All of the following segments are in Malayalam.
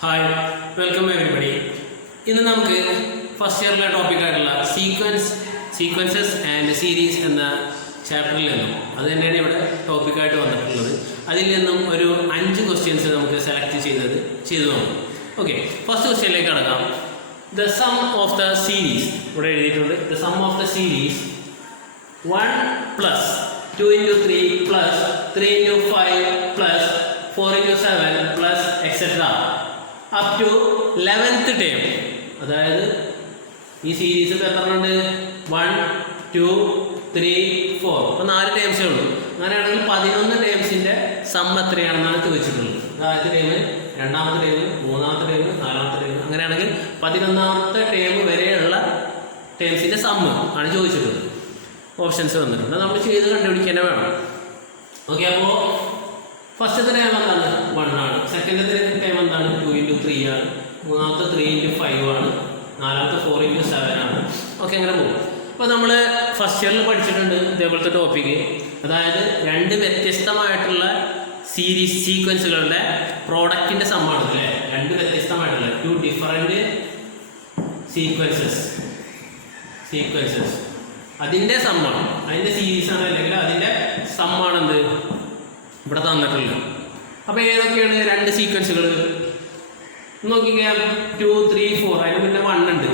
Hi, welcome everybody. ഇന്ന് നമുക്ക് ഫസ്റ്റ് ഇയറിലെ ടോപ്പിക്കായിട്ടുള്ള സീക്വൻസസ് ആൻഡ് സീരീസ് എന്ന ചാപ്റ്ററിൽ നിന്നും അത് തന്നെയാണ് ഇവിടെ ടോപ്പിക്കായിട്ട് വന്നിട്ടുള്ളത്. അതിൽ നിന്നും ഒരു 5 ക്വസ്റ്റ്യൻസ് നമുക്ക് സെലക്ട് ചെയ്തു നോക്കാം. ഓക്കെ, ഫസ്റ്റ് ക്വസ്റ്റ്യനിലേക്ക് കടക്കാം. The sum of the series ഇവിടെ എഴുതിയിട്ടുണ്ട്. The sum of the series 1 plus 2 into 3 plus 3 into 5 plus 4 into 7 plus etcetera up to 11th term. അതായത് ഈ സീരീസ് എത്ര ഉണ്ട്? 1, 2, 3, 4. അപ്പോൾ 4 ടേംസേ ഉള്ളൂ. അങ്ങനെയാണെങ്കിൽ 11 ടേംസിൻ്റെ സം എത്രയാണെന്നാണ് ചോദിച്ചിട്ടുള്ളത്. ആദ്യത്തെ ടേം, രണ്ടാമത്തെ ടേം, മൂന്നാമത്തെ ടേം, നാലാമത്തെ ടേം. അങ്ങനെയാണെങ്കിൽ 11ാമത്തെ ടേം വരെയുള്ള ടേംസിൻ്റെ സമ്മ് ആണ് ചോദിച്ചിട്ടുള്ളത്. ഓപ്ഷൻസ് വന്നിട്ടുണ്ട്, നമ്മൾ ചെയ്ത് കണ്ടുപിടിക്കാൻ വേണം. ഓക്കെ, അപ്പോൾ ഫസ്റ്റത്തെ ടൈം എന്താണ്? 1 ആണ്. സെക്കൻഡത്തെ ടൈം എന്താണ്? 2 into 3 ആണ്. മൂന്നാമത്തെ 3 into 5 ആണ്. നാലാമത്തെ 4 into 7 ആണ്. ഓക്കെ, അങ്ങനെ പോകും. അപ്പോൾ നമ്മൾ ഫസ്റ്റ് ഇയറിൽ പഠിച്ചിട്ടുണ്ട് ഇതേപോലത്തെ ടോപ്പിക്ക്. അതായത് 2 വ്യത്യസ്തമായിട്ടുള്ള സീക്വൻസുകളുടെ പ്രോഡക്റ്റിൻ്റെ സമ്മാണ് അല്ലേ? 2 വ്യത്യസ്തമായിട്ടുള്ള 2 ഡിഫറൻറ്റ് സീക്വൻസസ് അതിൻ്റെ സമ്മാണ്, അതിൻ്റെ സീരീസാണ്, അല്ലെങ്കിൽ അതിൻ്റെ സമ്മാണെന്ത് ഇവിടെ തന്നിട്ടുള്ളത്. അപ്പോൾ ഏതൊക്കെയാണ് 2 സീക്വൻസുകൾ നോക്കിക്കാൻ? 2, 3, 4. അതിന് പിന്നെ 1 ഉണ്ട്.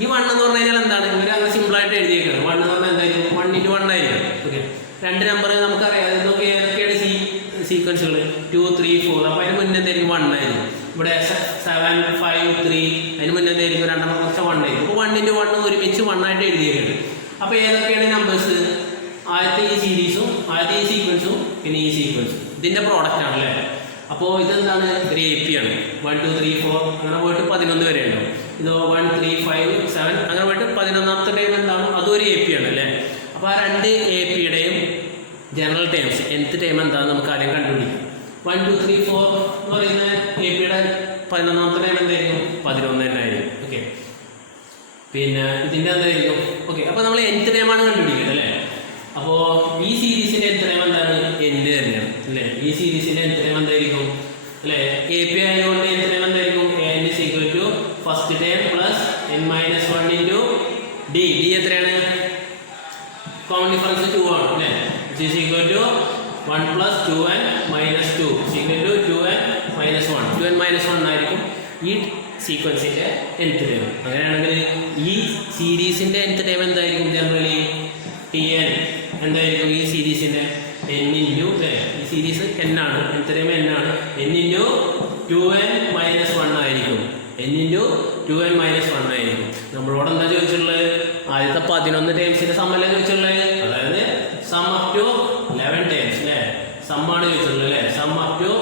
ഈ 1 എന്ന് പറഞ്ഞു കഴിഞ്ഞാൽ എന്താണ്? ഇവർ അങ്ങനെ സിമ്പിളായിട്ട് എഴുതിയേക്കാണ്. 1 എന്ന് പറഞ്ഞാൽ എന്തായിരിക്കും? 1 into 1 ആയിരിക്കും. ഓക്കെ, 2 നമ്പർ നമുക്കറിയാം. ഇതൊക്കെ ഏതൊക്കെയാണ് സീക്വൻസുകൾ? 2, 3, 4. അപ്പോൾ അതിന് മുന്നേ എന്തായിരിക്കും? 1 ആയിരിക്കും. ഇവിടെ 7, 5, 3. അതിന് മുന്നേ എന്തായിരിക്കും? 2 കുറച്ച് 1 ആയിരിക്കും. അപ്പോൾ 1 into 1 ഒരുമിച്ച് 1 ആയിട്ട് എഴുതിയേക്കാണ്. അപ്പോൾ ഏതൊക്കെയാണ് നമ്പേഴ്സ്? ആദ്യത്തെ ഈ സീരീസും ആദ്യത്തെ ഈ സീക്വൻസും പിന്നെ ഈ സീക്വൻസും ഇതിൻ്റെ പ്രോഡക്റ്റ് ആണല്ലേ. അപ്പോൾ ഇതെന്താണ്? ഒരു AP ആണ്. 1, 2, 3, 4 അങ്ങനെ പോയിട്ട് 11 വരെ ഉണ്ടാവും. ഇതോ 1, 3, 5, 7 അങ്ങനെ പോയിട്ട് 11ാമത്തെ ടൈം എന്താണ്? അതും ഒരു AP ആണ് അല്ലേ. അപ്പോൾ ആ 2 APയുടെയും ജനറൽ ടൈംസ് nth ടൈം എന്താണെന്ന് നമുക്ക് ആദ്യം കണ്ടുപിടിക്കാം. 1, 2, 3, 4 എന്ന് പറയുന്ന APയുടെ 11ാമത്തെ ടൈം എന്തായിരിക്കും? 11 തന്നെ ആയിരിക്കും. ഓക്കെ, പിന്നെ ഇതിൻ്റെ എന്തായിരിക്കും? ഓക്കെ, അപ്പോൾ നമ്മൾ nth ടൈമാണ് കണ്ടുപിടിക്കുന്നത് അല്ലേ. അപ്പോൾ ഈ സീരീസിൻ്റെ nth ടൈം എന്താണ്? n തന്നെയാണ് അല്ലേ. ഈ സീരീസിൻ്റെ nth ടൈം എന്തായിരിക്കും അല്ലേ? AP ആയതുകൊണ്ട് nth ടൈം എന്തായിരിക്കും? n is equal to first term plus n minus 1 into d. d എത്രയാണ്? കോമൺ ഡിഫറൻസ് 2 ആണ് അല്ലേ. which is equal to 1 plus 2n minus 2 is equal to 2n minus 1. 2n minus 1 ആയിരിക്കും ഈ സീക്വൻസിൻ്റെ nth ടൈം. അങ്ങനെയാണെങ്കിൽ ഈ സീരീസിൻ്റെ nth ടൈം എന്തായിരിക്കും? ജനറലി Tn എന്തായിരിക്കും? ഈ സീരീസിൻ്റെ n ഇൻറ്റു ഈ സീരീസ് n ആണ്, nth ടൈം n ആണ്. n ഇൻറ്റു 2n minus 1 ആയിരിക്കും. n ഇൻറ്റു 2n minus 1 ആയിരിക്കും. നമ്മളോട് എന്താ ചോദിച്ചിട്ടുള്ളത്? ആദ്യത്തെ 11 ടൈംസിൻ്റെ സമ്മല്ലേ ചോദിച്ചിട്ടുള്ളത്. അതായത് സം അപ് ടു 11 ടൈംസ് അല്ലേ. സമ്മാണ് ചോദിച്ചിട്ടുള്ളത് അല്ലേ. Sum up to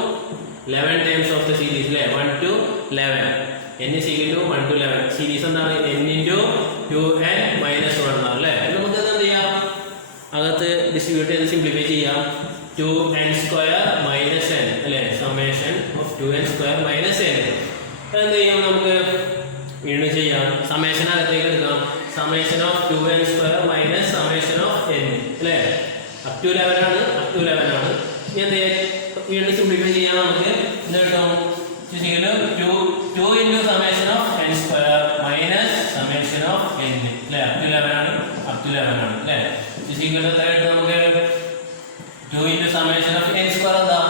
11 times of the series അല്ലേ. 1 to 11. n is equal to 1 to 11. Series എന്താണ്? n ഇൻറ്റു 2n minus 1 ആണ് അല്ലേ. നമുക്ക് എന്ത് ചെയ്യാം? അകത്ത് ഡിസ്ട്രിബ്യൂട്ട് ചെയ്ത് സിംപ്ലിഫൈ ചെയ്യാം. 2n square minus n അല്ലേ. Summation of 2n square minus n. എന്ത് ചെയ്യാം? നമുക്ക് വീണ്ടും ചെയ്യാം. സമ്മേഷൻ അകത്തേക്ക് എടുക്കാം. Summation of 2n square minus summation of n അല്ലേ. അപ് ടു 11 ആണ്. ഇനി എന്ത് ചെയ്യാം? വീണ്ടും സിംപ്ലിഫൈ ചെയ്യാം. നമുക്ക് എന്ത് കിട്ടും? 2 into summation of n square minus summation of n അല്ലേ. അപ് ടു 11 ആണ് അല്ലേ. നമുക്ക് 2 into summation of n square എന്താ?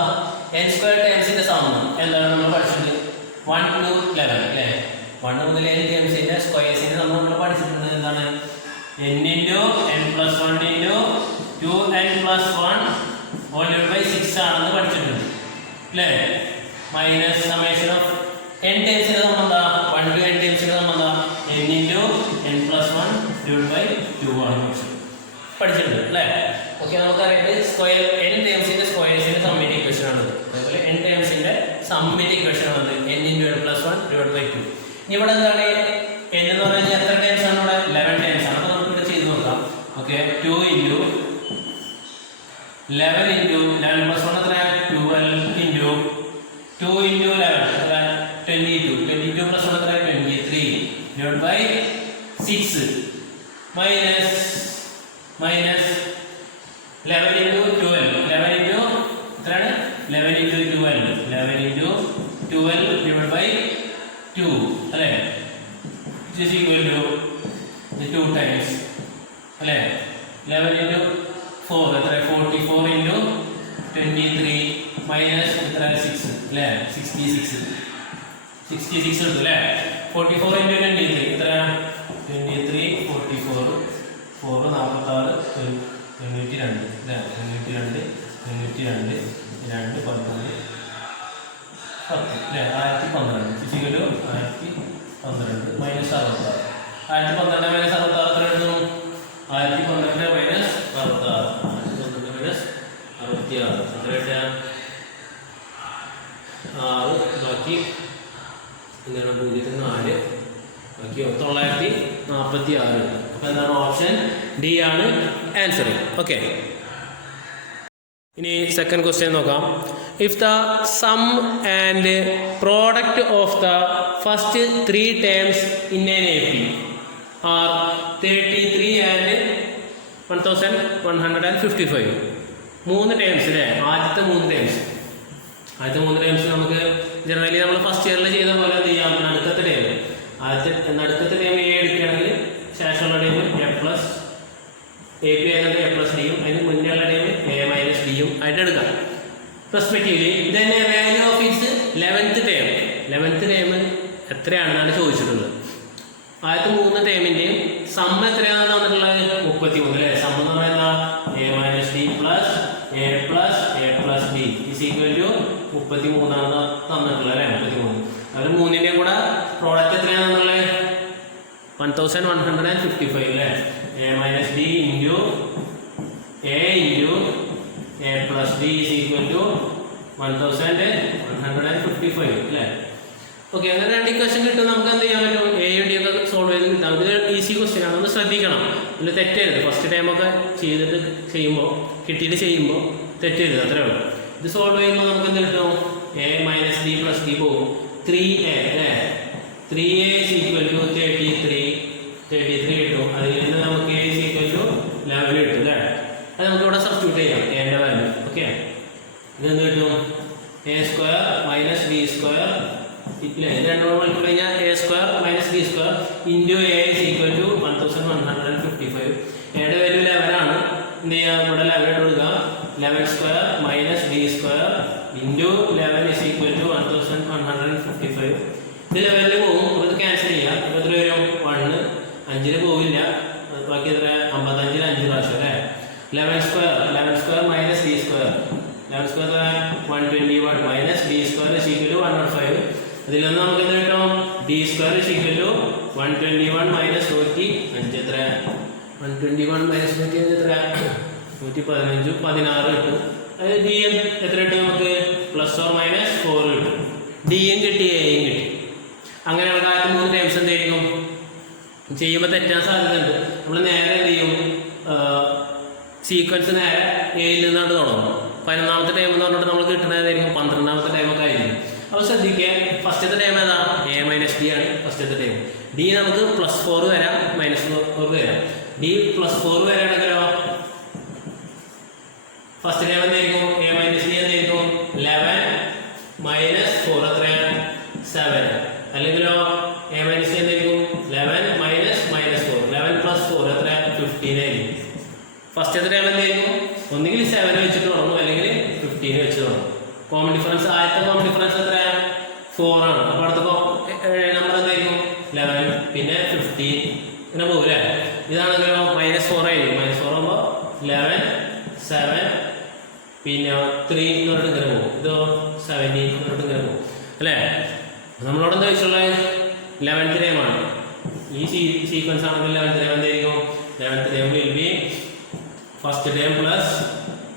n square ടൈംസിന്റെ സം എന്താണ് നമ്മൾ പഠിച്ചത്? 1 to 11 അല്ലേ. 1 മുതൽ n ടൈംസിന്റെ സ്ക്വയേഴ്സിന്റെ സം നമ്മൾ പഠിച്ചിട്ടുണ്ട്. എന്താണ്? n into n plus 1 into 2n plus 1 all divided by 6 ആണെന്ന് പഠിച്ചിട്ടുണ്ട് അല്ലേ. മൈനസ് സമ്മേഷൻ ഓഫ് n ടൈംസിന്റെ സം എന്താ? 1 to n ടൈംസിന്റെ സം എന്താ? n into n plus 1 divided by 2 ആണ് പഠിച്ചിട്ടുണ്ട് അല്ലേ. ഓക്കെ, നമുക്കറിയാം സ്ക്വയർ n ടൈംസിന്റെ സ്ക്വയേഴ്സിന്റെ സമ്മിന്റെ ഇക്വേഷൻ ആണ്. അതുപോലെ n ടൈംസിന്റെ സമ്മിന്റെ ഇക്വേഷൻ ആണ് n into n plus 1 divided by 2. ഇനി ഇവിടെ എന്താണ്? n എന്ന് പറഞ്ഞാൽ എത്ര ടൈംസ് ആണ്? ഇവിടെ 11 ടൈംസ് ആണ്. അപ്പോൾ നമുക്ക് ഇവിടെ ചെയ്ത് നോക്കാം. ഓക്കെ, 2 into 11 into 11 plus 1 എത്രയാണ്? 12 into 2 into 11 എത്ര? 22. 22 plus 1 എത്ര? 23 divided by 6 minus 11 into 12. 11 into എത്രയാണ്? 11 into 12. 11 into 12 divided by 2 അല്ലേ, which is equal to the 2 times അല്ലേ 11 into 4 എത്ര 44 into 23 minus എത്ര 6 അല്ലേ 66 എടുത്തു അല്ലേ 44 into 23 എത്ര 23 44 4 46 92 അല്ലേ 92 2 11 10 അല്ലേ 1012 ഫിസിക്കലോ 1012 മൈനസ് 66 1012 മൈനസ് 66 എത്ര എടുത്തു 1012 മൈനസ് 66 1012 മൈനസ് 66 എത്ര കിട്ടുക 6 ബാക്കി എന്താണ് 0 4 ബാക്കി 946. അപ്പോൾ എന്താണ് ഓപ്ഷൻ ഡി ആണ് ആൻസർ. ഓക്കെ, ഇനി സെക്കൻഡ് ക്വസ്റ്റ്യൻ നോക്കാം. If the sum and product of the first 3 terms in an A P are 33 and 1155. 3 terms അല്ലേ, ആദ്യത്തെ 3 ടേംസ് നമുക്ക് ജനറലി നമ്മൾ ഫസ്റ്റ് ഇയറിൽ ചെയ്ത പോലെ എന്ത് ചെയ്യാം, നടുക്കത്തെ ടേം നടുക്കത്തെ ടേം എ എടുക്കുകയാണെങ്കിൽ ശേഷമുള്ള term A plus A P ആയതുകൊണ്ട് എ പ്ലസ് ഡിയും അതിന് മുന്നേ ഉള്ള ടൈം എ മൈനസ് ഡിയും ആയിട്ട് എടുക്കാം റെസ്പെക്റ്റീവ്ലി. തന്നെ value of its 11th term എത്രയാണെന്നാണ് ചോദിച്ചിട്ടുള്ളത്. ആദ്യത്തെ 3 ടേമിൻ്റെയും സമ്മ എത്രയാണെന്ന് തന്നിട്ടുള്ളത് 33 അല്ലേ. സമ്മ എന്ന് പറയുന്നത് A minus D plus A plus D is equal to 33 ആണ് തന്നിട്ടുള്ളത് അല്ലേ 33. അവർ 3ൻ്റെയും കൂടെ പ്രോഡക്റ്റ് എത്രയാണെന്നുള്ളത് 1155 അല്ലേ. A minus D into A plus D is equal to 1155 അല്ലേ. ഓക്കെ, അങ്ങനെ 2 ഇക്വേഷൻ കിട്ടും. നമുക്ക് എന്ത് ചെയ്യാൻ പറ്റും, എയും ഡി ഒക്കെ സോൾവ് ചെയ്ത് കിട്ടാം. ഇത് ഈസി ക്വസ്റ്റ്യൻ ആണ്, ഒന്ന് ശ്രദ്ധിക്കണം, ഇതിൽ തെറ്റരുത്. ഫസ്റ്റ് ടൈമൊക്കെ കിട്ടിയിട്ട് ചെയ്യുമ്പോൾ തെറ്റരുത്, അത്രേ ഉള്ളൂ. ഇത് സോൾവ് ചെയ്യുമ്പോൾ നമുക്ക് എന്ത് കിട്ടും, A minus D plus D പോകും 3a അല്ലേ. 3a ഈസ് ഈക്വൽ ടു 33 കിട്ടും. അതിൽ നിന്ന് നമുക്ക് എ ഈസ് ഈക്വൽ ടു 11 കിട്ടും അല്ലേ. അത് നമുക്ക് ഇവിടെ സബ്സ്റ്റിറ്റ്യൂട്ട് ചെയ്യാം എൻ്റെ വാല്യൂ. ഓക്കെ, ഇതെന്ത് കിട്ടും, A square minus B square ഇല്ലേ, ഇത് രണ്ടും മണിക്കൂർ കഴിഞ്ഞാൽ A square minus B square into A is equal to 1155. എയുടെ വാല്യൂ 11 ആണ്. എന്ത് ചെയ്യാം, ഇവിടെ 11 ഇട്ട് കൊടുക്കുക. 11 square minus B square into 11 is equal to 1155. ഇത് 11 പോകും, അപ്പോൾ ഇത് ക്യാൻസൽ ചെയ്യാം. ഇപ്പോൾ എത്ര വരും 1, 5 പോവില്ല, ബാക്കി എത്ര 55 5 പ്രാവശ്യം അല്ലേ. 11 square minus B square 11 square 121 minus B square is equal to 105. അതിൽ നിന്ന് നമുക്ക് എന്ത് കിട്ടും, B square is equal to 121 minus 105 എത്ര 121 മൈനസ് 105 എത്ര 115 16 കിട്ടും. അതായത് ഡി എം എത്ര കിട്ടും, നമുക്ക് പ്ലസ് ഓർ മൈനസ് 4 കിട്ടും. ഡി എം കിട്ടി എയും കിട്ടി. അങ്ങനെ അവിടെ 3 ടൈംസ് എന്തായിരിക്കും ചെയ്യുമ്പോൾ തെറ്റാൻ സാധ്യതയുണ്ട്. നമ്മൾ നേരെ എന്ത് ചെയ്യും, സീക്വൻസ് നേരെ എയിൽ നിന്നാണ് തുടങ്ങും. 11ാമത്തെ ടൈം എന്ന് പറഞ്ഞിട്ട് നമ്മൾ കിട്ടുന്നതായിരിക്കും 12ാമത്തെ ടൈമൊക്കെ ആയിരിക്കും. അപ്പോൾ ശ്രദ്ധിക്കുക, ഫസ്റ്റത്തെ ടൈം ഏതാ, എ മൈനസ് ഡി ആണ് ഫസ്റ്റത്തെ ടൈം. ഡി നമുക്ക് +4 വരാം -4 വരാം. ഡി +4 വരാണെങ്കിലോ ഫസ്റ്റ് ടൈം എന്തായിരിക്കും, എ മൈനസ് ഡി എന്തായിരിക്കും 11 മൈനസ് 4 എത്ര 7. അല്ലെങ്കിലോ എ മൈനസ് ഡി എന്തായിരിക്കും 11 മൈനസ് -4 11 + 4 എത്ര 15 ആയിരിക്കും. ഫസ്റ്റത്തെ ടൈം എന്തായിരിക്കും, ഒന്നുകിൽ 7 വെച്ചിട്ട് തുടങ്ങും അല്ലെങ്കിൽ 15 വെച്ച് തുടങ്ങും. കോമൺ ഡിഫറൻസ് ആദ്യത്തെ കോമൺ ഡിഫറൻസ് എത്ര 4 ആണ്. അപ്പോൾ അടുത്ത നമ്പർ എന്തായിരിക്കും 11 പിന്നെ 15 ഇങ്ങനെ പോകും അല്ലേ. ഇതാണെങ്കിലോ -4 ആയിരിക്കും. -4 ആകുമ്പോൾ 11 7 പിന്നെ 3 എന്ന് പറഞ്ഞിട്ട് ഇങ്ങനെ പോകും. ഇതോ 17 എന്ന് പറഞ്ഞിട്ട് ഇങ്ങനെ പോകും അല്ലേ. നമ്മളോട് എന്താ വെച്ചുള്ളത് 11th ടൈമാണ്. ഈ സീക്വൻസ് ആണെങ്കിൽ 11th ടൈം എന്തായിരിക്കും, 11th time will be first term plus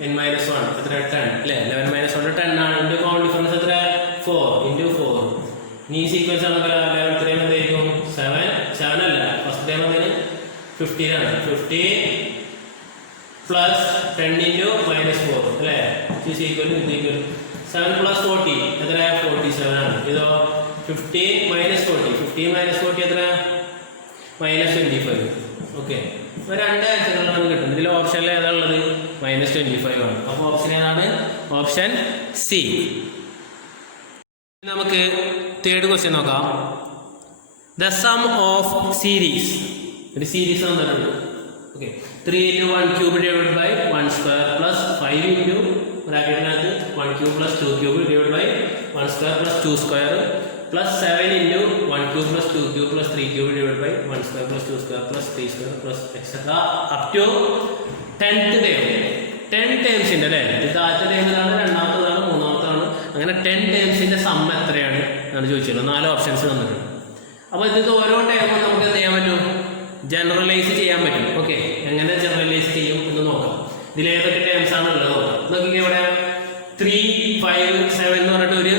n-1 എത്ര 10 അല്ലേ. 11 -1 10 ആണ്. ഇതിൻ്റെ കോമൺ ഡിഫറൻസ് എത്ര 4 × 4. ഈ സീക്വൻസ് ആണെങ്കിൽ 11th ടൈം എന്തായിരിക്കും 7 അല്ല, ഫസ്റ്റ് ടൈം എന്താണ് 15 ആണ്. 15 പ്ലസ് 10 × -4 അല്ലേ. ഈസ് ഈക്വൽ ടു 7 + 40 എത്ര 47 ആണ്. ഇതോ 15 - 40 എത്ര -25. ഓക്കെ, അപ്പോൾ 2 ആൻസറുകളാണ് കിട്ടുന്നത്. ഇതിൽ ഓപ്ഷനിൽ ഏതാ ഉള്ളത് -25 ആണ്. അപ്പോൾ ഓപ്ഷൻ ഏതാണ്, ഓപ്ഷൻ സി. നമുക്ക് തേർഡ് ക്വസ്റ്റ്യൻ നോക്കാം. ദ സം ഓഫ് സീരീസ്, ഒരു സീരീസ് തന്നിട്ടുണ്ട്. Okay, 3 into 1 cube divided by 1 square plus 5 into ബ്രാക്കറ്റിനകത്ത് 1 cube plus 2 cube divided by 1 square plus 2 square plus 7 into 1 cube plus 2 cube plus 3 cube divided by 1 square plus 2 square plus 3 square plus etc. up to 10th term. 10 ടേംസിൻ്റെ അല്ലേ, ഇത് ആദ്യത്തെ ടേമിലാണ്, രണ്ടാമത്തതാണ്, മൂന്നാമത്താണ്, അങ്ങനെ 10 ടേംസിൻ്റെ സം എത്രയാണ് എന്നാണ് ചോദിച്ചല്ലോ. 4 ഓപ്ഷൻസ് തന്നിട്ടുണ്ട്. അപ്പോൾ ഇത് ഓരോ ടേമും നമുക്ക് എന്ത് ചെയ്യാൻ പറ്റും, ജനറലൈസ് ചെയ്യാൻ പറ്റും. ഓക്കെ, എങ്ങനെ ജനറലൈസ് ചെയ്യും എന്ന് നോക്കാം. ഇതിലേതൊക്കെ ടേംസ് ആണ് ഉള്ളത് നോക്കാം. നോക്കിക്കേ, ഇവിടെ 3, 5, 7 എന്ന് പറഞ്ഞിട്ട് ഒരു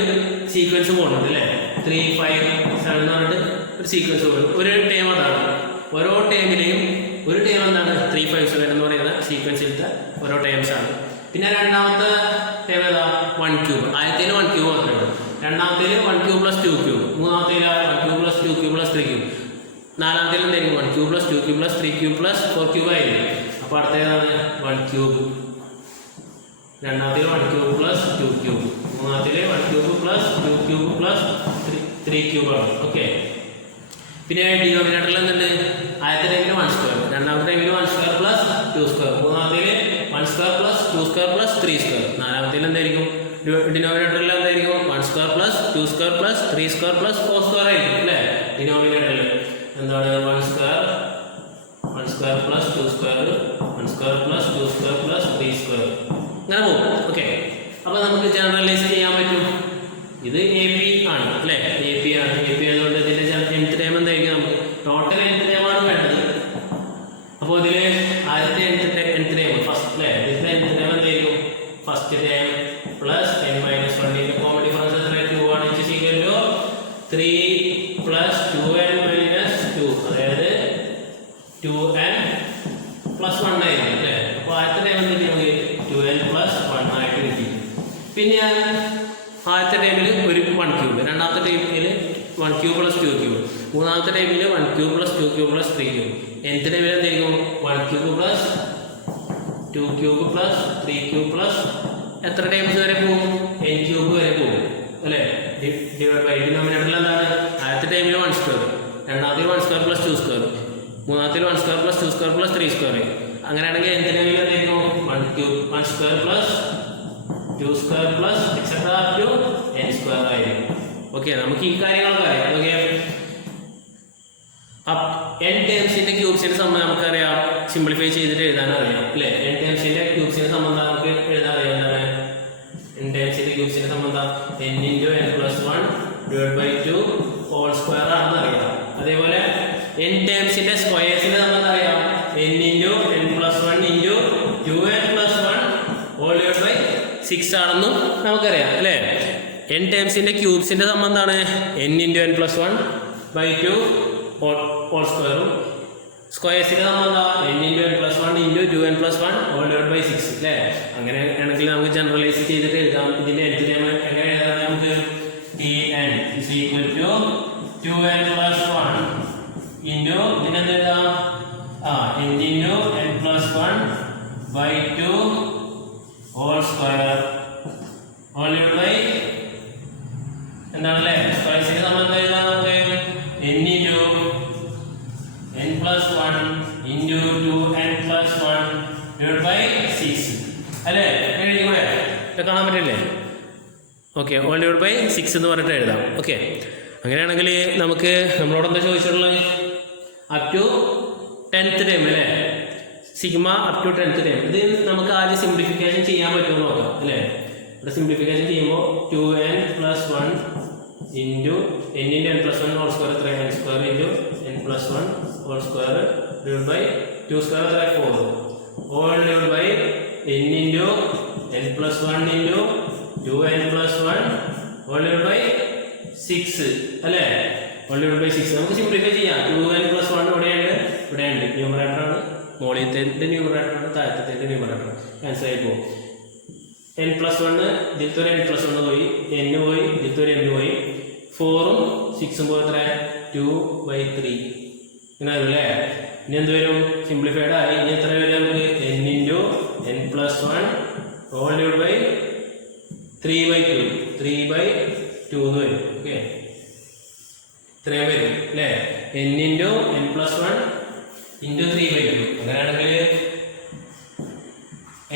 സീക്വൻസ് പോകുന്നുണ്ട് അല്ലേ. 3, 5, 7 എന്ന് പറഞ്ഞിട്ട് ഒരു സീക്വൻസ് പോകും. ഒരു ടേം അതാണ്. ഓരോ ടേമിലെയും ഒരു ടേം എന്താണ് 3, 5, 7 എന്ന് പറയുന്ന സീക്വൻസിലത്തെ ഓരോ ടേംസ് ആണ്. പിന്നെ രണ്ടാമത്തെ ടേം ഏതാ, 1 ക്യൂബ്. ആദ്യത്തേന് 1 ക്യൂബ് മാത്രമേ ഉള്ളൂ. രണ്ടാമത്തേന് 1 ക്യൂബ് പ്ലസ് 2 ക്യൂബ്. മൂന്നാമത്തേന് 1 cube plus 2 cube plus 3 cube. നാലാമത്തേന് എന്തായിരിക്കും 1 cube plus 2 cube plus 3 cube plus 4 cube ആയിരിക്കും. അപ്പോൾ അടുത്തേതാണ് 1 ക്യൂബ്. രണ്ടാമത്തേന് 1 ക്യൂബ് പ്ലസ് 2 ക്യൂബ്. മൂന്നാമത്തേന് 1 cube plus 2 cube plus 3 cube ആണ്. ഓക്കെ, പിന്നെ ഡിനോമിനേറ്ററിൽ എന്തുണ്ട്, ആദ്യത്തെ ടൈമിൽ 1 സ്ക്വയർ, രണ്ടാമത്തെ ടൈമിൽ 1 സ്ക്വയർ പ്ലസ് 2 സ്ക്വയർ, മൂന്നാമത്തേൽ 1 square plus 2 square plus 3 square, നാലാമത്തേൽ എന്തായിരിക്കും ഡിനോമിനേറ്ററിൽ എന്തായിരിക്കും 1 square plus 2 square plus 3 square plus 4 square ആയിരിക്കും അല്ലേ. ഡിനോമിനേറ്ററിൽ എന്താണ് 1 square plus 2 square, 1 square plus 2 square plus 3 square, അങ്ങനെ പോകും. ഓക്കെ, അപ്പോൾ നമുക്ക് ജനറലൈസ് ചെയ്യാൻ പറ്റും. ഇത് എ പി ആണ് അല്ലേ, എ പി ആണ്. എ പി ആയതുകൊണ്ട് ഇതിൻ്റെ nth ടൈം എന്തായിരിക്കും, നമുക്ക് ടോട്ടൽ nth ടൈമാണ് വേണ്ടത്. അപ്പോൾ ഇതിൽ ആദ്യത്തെ nth ടൈം ഫസ്റ്റ് അല്ലേ, ഇതിൻ്റെ nth ടൈം എന്തായിരിക്കും, ഫസ്റ്റ് ടൈം പ്ലസ് n - 1 ൻ്റെ കോമൺ ഡിഫറൻസ് എത്ര, 2 ആണ്. It is equal to 3 plus 2n minus 2, അതായത് 2n പ്ലസ് 1 ആയിരിക്കും അല്ലേ. അപ്പോൾ ആദ്യത്തെ ടൈം എന്തായിരിക്കും 2n പ്ലസ് 1 ആയിട്ട് കിട്ടി. പിന്നെ ആദ്യത്തെ ടൈമിൽ ഒരു 1 ക്യൂബ്, രണ്ടാമത്തെ ടൈമിൽ 1 ക്യൂബ് പ്ലസ് 2 ക്യൂബ്, മൂന്നാമത്തെ ടൈമിൽ 1 cube plus 2 cube plus 3 cube, nth ടൈമിൽ എന്തായിരിക്കും 1 cube plus 2 cube plus 3 cube plus എത്ര ടൈംസ് വരെ പോകും, n ക്യൂബ് വരെ പോകും അല്ലേ. ഡിവൈഡ് ബൈ ഡിനോമിനേറ്ററിൽ എന്താണ്, ആദ്യത്തെ ടൈമിൽ 1 സ്ക്വയർ, രണ്ടാമത്തെ 1 സ്ക്വയർ പ്ലസ് 2 സ്ക്വയർ, മൂന്നാമത്തെ 1 square plus 2 square plus 3 square. അങ്ങനെയാണെങ്കിൽ nth ടൈമിൽ എന്തായിരിക്കും 1 square plus 2 square plus etcetera up to n square ആയിരിക്കും. ഓക്കെ, നമുക്ക് ഈ കാര്യങ്ങളൊക്കെ അറിയാം. ഓക്കെ, n ടേംസിന്റെ ക്യൂബ്സിന്റെ സംബന്ധം നമുക്കറിയാം, സിംപ്ലിഫൈ ചെയ്തിട്ട് എഴുതാൻ അറിയാം അല്ലേ. n ടേംസിന്റെ ക്യൂബ്സിന്റെ സംബന്ധം നമുക്ക് എഴുതാൻ അറിയാം. എന്താണ് n ടേംസിന്റെ ക്യൂബ്സിന്റെ സംബന്ധം, n into n plus 1 divided by 2 whole square ആണെന്ന് അറിയാം. അതേപോലെ n ടേംസിന്റെ സ്ക്വയേഴ്സിന്റെ സംബന്ധം അറിയാം, n into n plus 1 into 2n plus 1 whole divide by 6 ആണെന്നും നമുക്കറിയാം അല്ലേ. n ടേംസിന്റെ ക്യൂബ്സിന്റെ സംബന്ധമാണ് n into n plus 1 by 2 whole സ്ക്വയറും, സ്ക്വയേഴ്സിന്റെ സംബന്ധം n into n plus 1 into 2n plus 1 whole divide by 6 അല്ലേ. അങ്ങനെ ആണെങ്കിൽ നമുക്ക് ജനറലൈസ് ചെയ്തിട്ട് എഴുതാം. ഇതിന്റെ nth ടൈം എങ്ങനെ എഴുതാം, നമുക്ക് tn is equal to 2n plus 1 into ഇതിനെന്ത് എഴുതാം, n into n plus 1 by 2 whole square whole divide by എന്താണല്ലേ, സ്ക്വയേഴ്സിന്റെ സംബന്ധം എഴുതാം നമുക്ക് n into n plus 1 into 2n plus 1 divided by 6 അല്ലേ. എഴുതിക്കൂടെ, ഇത് കാണാൻ പറ്റില്ലേ. ഓക്കെ, ഹോൾ ഡിവൈഡ് ബൈ 6 എന്ന് പറഞ്ഞിട്ട് എഴുതാം. ഓക്കെ, അങ്ങനെയാണെങ്കിൽ നമുക്ക് നമ്മളോട് എന്താ ചോദിച്ചിട്ടുള്ളത്, അപ് ടു 10th ടൈം അല്ലേ, sigma up to 10th term. ഇത് നമുക്ക് ആദ്യം സിംപ്ലിഫിക്കേഷൻ ചെയ്യാൻ പറ്റുമെന്ന് നോക്കാം അല്ലേ. ഇവിടെ സിംപ്ലിഫിക്കേഷൻ ചെയ്യുമ്പോൾ 2n plus 1 into n into n plus 1 whole square എത്ര, n square into n plus 1 whole square divide by 2 square എത്ര 4 whole divide by n into n plus 1 into 2n plus 1 whole divide by 6 അല്ലേ. ഹോൾ ഡിവൈഡ് ബൈ 6 നമുക്ക് സിംപ്ലിഫൈ ചെയ്യാം. 2n plus 1 ഇവിടെയുണ്ട്, ന്യൂമറേറ്ററാണ്, മുകളിലത്തെ ന്യൂമറേറ്ററാണ്, താഴത്തെ ന്യൂമറേറ്റർ, ക്യാൻസൽ ആയി പോകും. n plus 1 ഇതിലത്തെ ഒരു n plus 1 പോയി, n പോയി, ഇതിലത്തെ ഒരു n പോയി, 4ഉം 6ഉം പോയി എത്ര 2/3 ഇങ്ങനെ വരും അല്ലേ. ഇനി എന്ത് വരും, സിംപ്ലിഫൈഡ് ആയി. ഇനി എത്ര വരും നമുക്ക് n into n plus 1 whole divide by 3/2 എന്ന് വരും. ഓക്കെ, ഇത്രയും വരും അല്ലേ. n into n plus 1 into 3/2. അങ്ങനെയാണെങ്കിൽ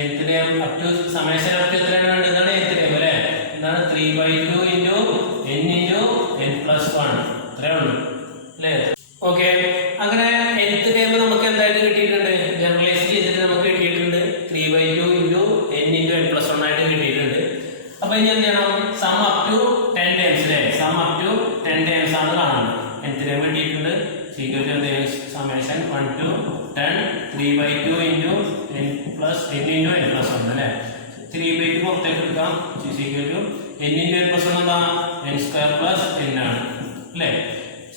nth term up to summation up to എത്രയാണ്? ഇതാണ് nth ടേം അല്ലേ. എന്താണ് 3/2 into n into n plus 1 ഇത്രയേ ഉള്ളൂ അല്ലേ. ഓക്കെ, അങ്ങനെ nth ടേം നമുക്ക് എന്തായിട്ട് കിട്ടിയിട്ടുണ്ട്? ജനറലൈസ് ചെയ്തിട്ട് നമുക്ക് കിട്ടിയിട്ടുണ്ട് 3/2 into n into n plus 1 ആയിട്ട് കിട്ടിയിട്ടുണ്ട്. അപ്പൊ ഇനി എന്ത് ചെയ്യണം? സം അപ് ടു 10 ടേംസ് അല്ലേ. സം അപ് ടു 10 ടേംസ് ആണ് കാണുന്നത്. nth ടേം കിട്ടിയിട്ടുണ്ട്. Summation 1 to 10 3/2 into n plus n into n plus 1 അല്ലേ. 3/2 പുറത്തേക്ക് എടുക്കാം. n ഇൻറ്റു n പ്ലസ് 1 എന്താ? n സ്ക്വയർ പ്ലസ് n ആണ് അല്ലേ.